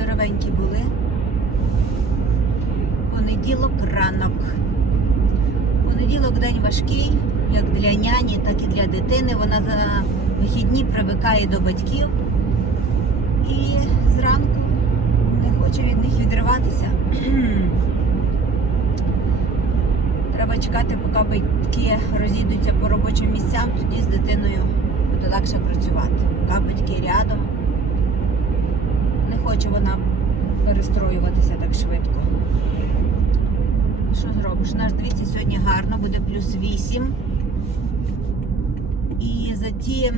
здоровенькі були. Понеділок ранок. Понеділок день важкий, як для няні, так і для дитини. Вона за вихідні привикає до батьків і зранку не хоче від них відриватися. Треба чекати, поки батьки розійдуться по робочим місцям, тоді з дитиною буде легше працювати. Поки батьки рядом. Хоче вона перестроюватися так швидко. Що зробиш? Наш дивіться, сьогодні гарно, буде плюс 8. І за ті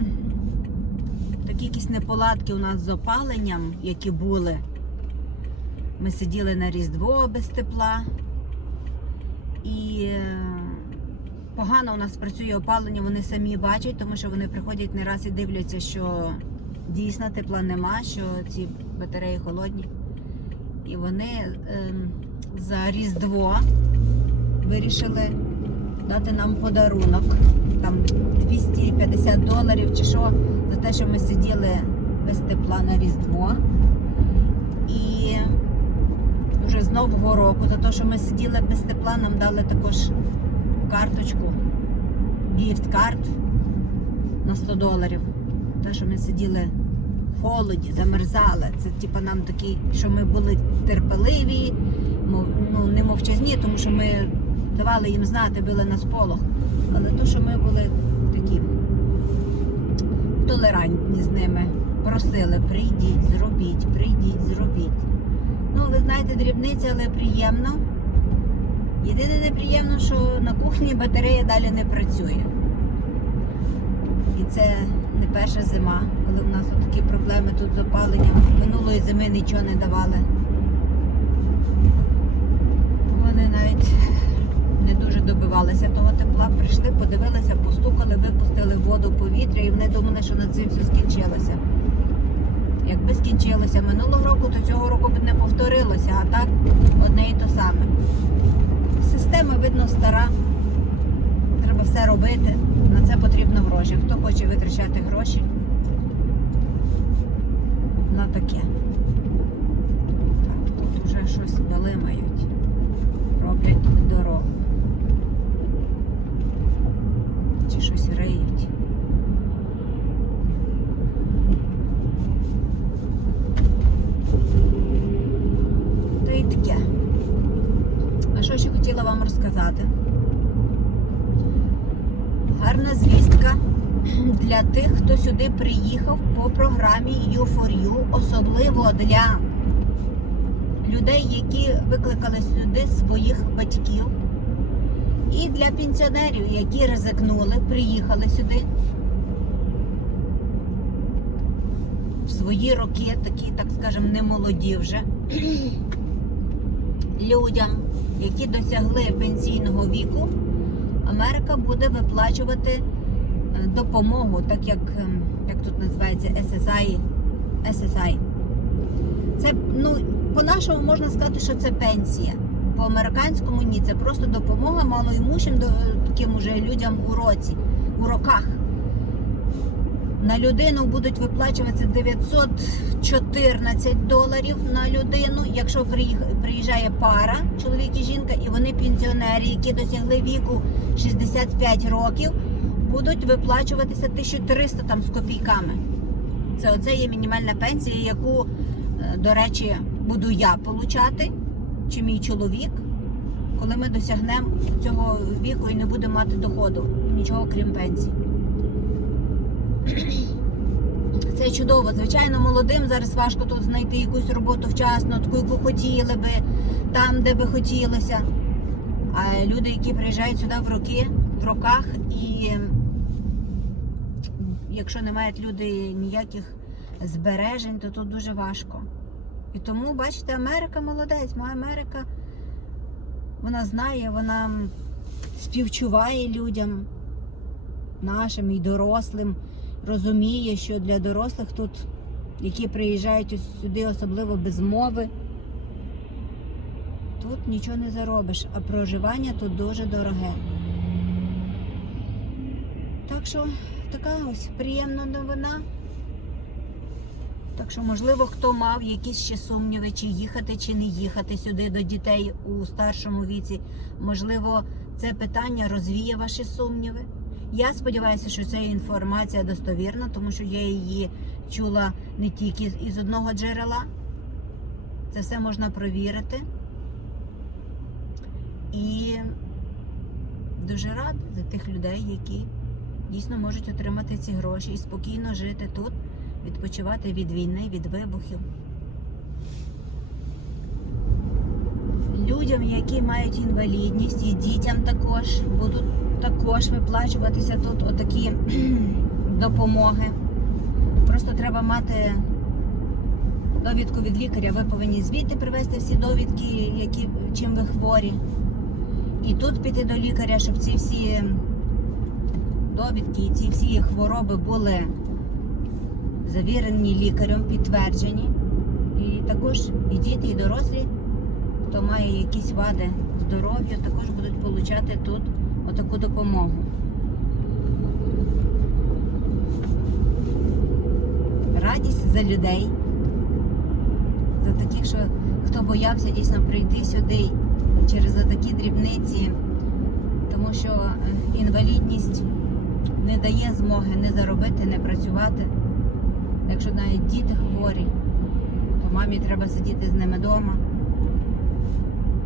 такі якісь неполадки у нас з опаленням, які були. Ми сиділи на Різдво без тепла. І е, погано у нас працює опалення, вони самі бачать, тому що вони приходять не раз і дивляться, що дійсно тепла нема, що ці батареї холодні. І вони е, за Різдво вирішили дати нам подарунок. Там 250 доларів чи що, за те, що ми сиділи без тепла на Різдво. І вже з Нового року, за те, що ми сиділи без тепла, нам дали також карточку, гіфт-карт на 100 доларів. Те, що ми сиділи холоді, замерзали. Це типу нам такі, що ми були терпеливі, ну, не мовчазні, тому що ми давали їм знати, били на сполох. Але то, що ми були такі толерантні з ними, просили, прийдіть, зробіть, прийдіть, зробіть. Ну, ви знаєте, дрібниця, але приємно. Єдине неприємно, що на кухні батарея далі не працює. І це перша зима, коли в нас такі проблеми тут з опаленням. Минулої зими нічого не давали. Вони навіть не дуже добивалися того тепла, прийшли, подивилися, постукали, випустили воду, повітря і вони думали, що на цим все скінчилося. Якби скінчилося минулого року, то цього року б не повторилося, а так одне і то саме. Система, видно, стара. Треба все робити. На це потрібно гроші. Хто хоче витрачати гроші? На таке. Так, тут вже щось долимають. Роблять дорогу. Чи щось риють. Та й таке. А що ще хотіла вам розказати? Гарна звістка для тих, хто сюди приїхав по програмі U4U, особливо для людей, які викликали сюди своїх батьків, і для пенсіонерів, які ризикнули, приїхали сюди в свої роки, такі, так скажемо, немолоді вже. Людям, які досягли пенсійного віку, Америка буде виплачувати е, допомогу, так як, ем, як тут називається SSI. SSI. Це, ну, по-нашому можна сказати, що це пенсія. По-американському ні, це просто допомога малоімущим таким уже людям у році, у роках. На людину будуть виплачуватися 914 доларів на людину, якщо приїжджає пара, чоловік і жінка, і вони пенсіонери, які досягли віку 65 років, будуть виплачуватися 1300 там з копійками. Це оце є мінімальна пенсія, яку, е, до речі, буду я получати, чи мій чоловік, коли ми досягнемо цього віку і не будемо мати доходу, нічого крім пенсії. Це чудово. Звичайно, молодим зараз важко тут знайти якусь роботу вчасно, таку, яку хотіли би, там, де би хотілося. А люди, які приїжджають сюди в роки, в роках, і якщо не мають люди ніяких збережень, то тут дуже важко. І тому, бачите, Америка молодець, моя Америка, вона знає, вона співчуває людям нашим і дорослим розуміє, що для дорослих тут, які приїжджають сюди, особливо без мови, тут нічого не заробиш, а проживання тут дуже дороге. Так що така ось приємна новина. Так що, можливо, хто мав якісь ще сумніви, чи їхати, чи не їхати сюди до дітей у старшому віці. Можливо, це питання розвіє ваші сумніви. Я сподіваюся, що ця інформація достовірна, тому що я її чула не тільки із одного джерела. Це все можна провірити. І дуже рада за тих людей, які дійсно можуть отримати ці гроші і спокійно жити тут, відпочивати від війни, від вибухів. Людям, які мають інвалідність, і дітям також будуть також виплачуватися тут отакі допомоги. Просто треба мати довідку від лікаря. Ви повинні звідти привезти всі довідки, які, чим ви хворі. І тут піти до лікаря, щоб ці всі довідки і ці всі хвороби були завірені лікарем, підтверджені. І також і діти, і дорослі, хто має якісь вади здоров'я, також будуть отримати тут отаку допомогу. Радість за людей, за таких, що хто боявся дійсно прийти сюди через такі дрібниці, тому що е, інвалідність не дає змоги не заробити, не працювати. Якщо навіть діти хворі, то мамі треба сидіти з ними вдома.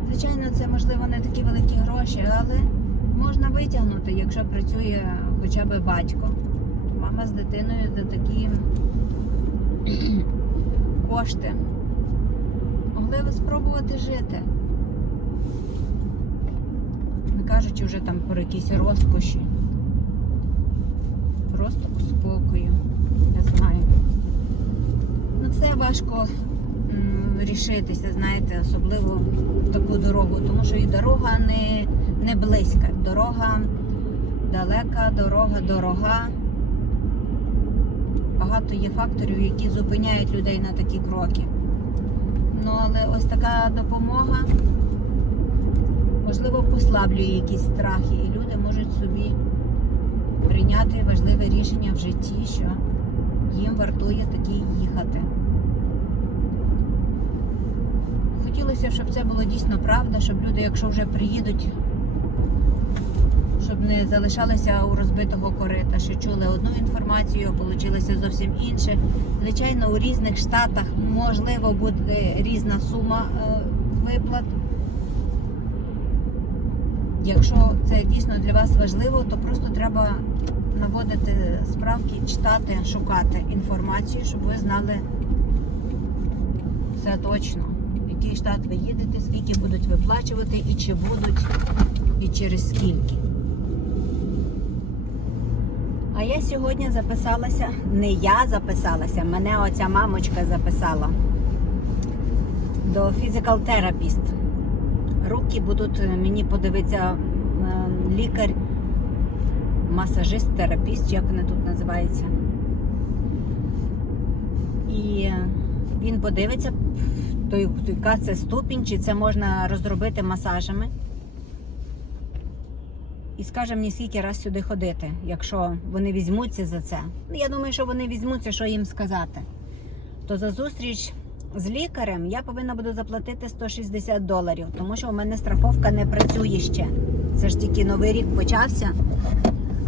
Звичайно, це можливо не такі великі гроші, але можна витягнути, якщо працює хоча б батько. Мама з дитиною за такі кошти. Могли ви спробувати жити. Не кажучи вже там про якісь розкоші. Просто спокою. Я знаю. Ну, це важко рішитися, знаєте, особливо в таку дорогу, тому що і дорога не, не близька. Дорога далека, дорога дорога. Багато є факторів, які зупиняють людей на такі кроки. Ну, але ось така допомога, можливо, послаблює якісь страхи, і люди можуть собі прийняти важливе рішення в житті, що їм вартує таки їхати. Хотілося, щоб це було дійсно правда, щоб люди, якщо вже приїдуть, щоб не залишалися у розбитого корита, що чули одну інформацію, а отрималося зовсім інше. Звичайно, у різних штатах можливо буде різна сума е, виплат. Якщо це дійсно для вас важливо, то просто треба наводити справки, читати, шукати інформацію, щоб ви знали це точно. В який штат ви їдете, скільки будуть виплачувати і чи будуть, і через скільки. А я сьогодні записалася, не я записалася, мене оця мамочка записала до Physical Therapist. Руки будуть е, мені подивитися е, лікар, масажист, терапіст, як вони тут називаються. І е, він подивиться, той, яка це ступінь, чи це можна розробити масажами. І скаже мені, скільки раз сюди ходити, якщо вони візьмуться за це. Ну, Я думаю, що вони візьмуться, що їм сказати. То за зустріч з лікарем я повинна буду заплатити 160 доларів, тому що у мене страховка не працює ще. Це ж тільки новий рік почався.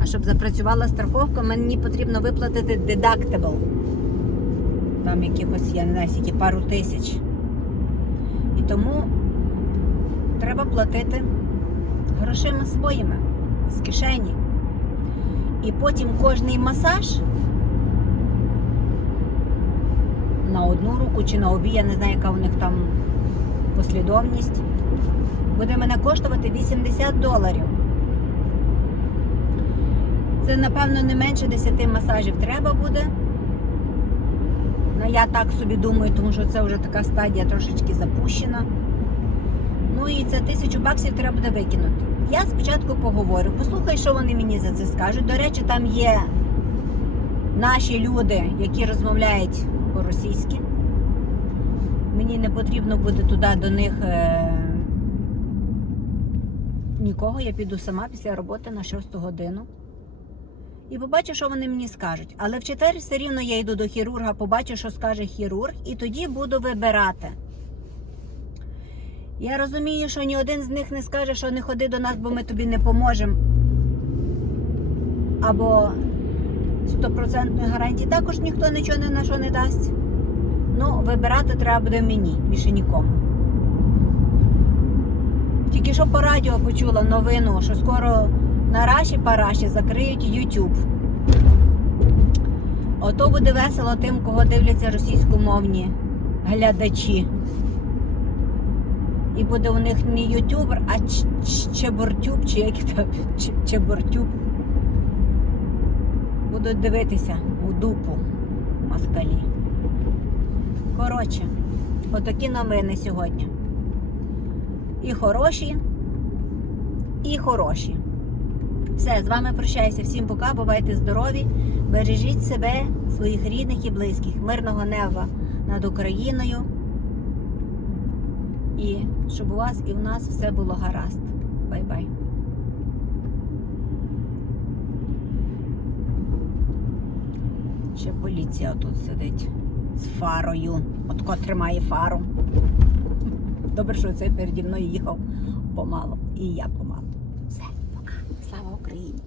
А щоб запрацювала страховка, мені потрібно виплатити deductible. Там якихось, я не знаю, скільки пару тисяч. І тому треба платити грошима своїми з кишені. І потім кожний масаж на одну руку чи на обі, я не знаю, яка у них там послідовність, буде мене коштувати 80 доларів. Це, напевно, не менше 10 масажів треба буде. Ну, я так собі думаю, тому що це вже така стадія трошечки запущена. Ну і це тисячу баксів треба буде викинути. Я спочатку поговорю, послухай, що вони мені за це скажуть. До речі, там є наші люди, які розмовляють по-російськи. Мені не потрібно буде туди до них е... нікого. Я піду сама після роботи на 6 годину. І побачу, що вони мені скажуть. Але в четвер все рівно я йду до хірурга, побачу, що скаже хірург, і тоді буду вибирати. Я розумію, що ні один з них не скаже, що не ходи до нас, бо ми тобі не поможемо. Або стопроцентної гарантії також ніхто нічого ні на що не дасть. Ну, вибирати треба буде мені, більше нікому. Тільки що по радіо почула новину, що скоро на Раші Параші закриють YouTube. Ото буде весело тим, кого дивляться російськомовні глядачі. І буде у них не ютубер, а Чебортюб, чи як там Чебортюб. Будуть дивитися у дупу москалі. Коротше, отакі новини сьогодні. І хороші, і хороші. Все, з вами прощаюся. Всім пока, бувайте здорові, бережіть себе, своїх рідних і близьких, мирного неба над Україною. І щоб у вас і в нас все було гаразд. Бай-бай. Ще поліція тут сидить з фарою. От ко тримає фару. Добре, що цей переді мною їхав помало. І я помало. Все, пока. Слава Україні!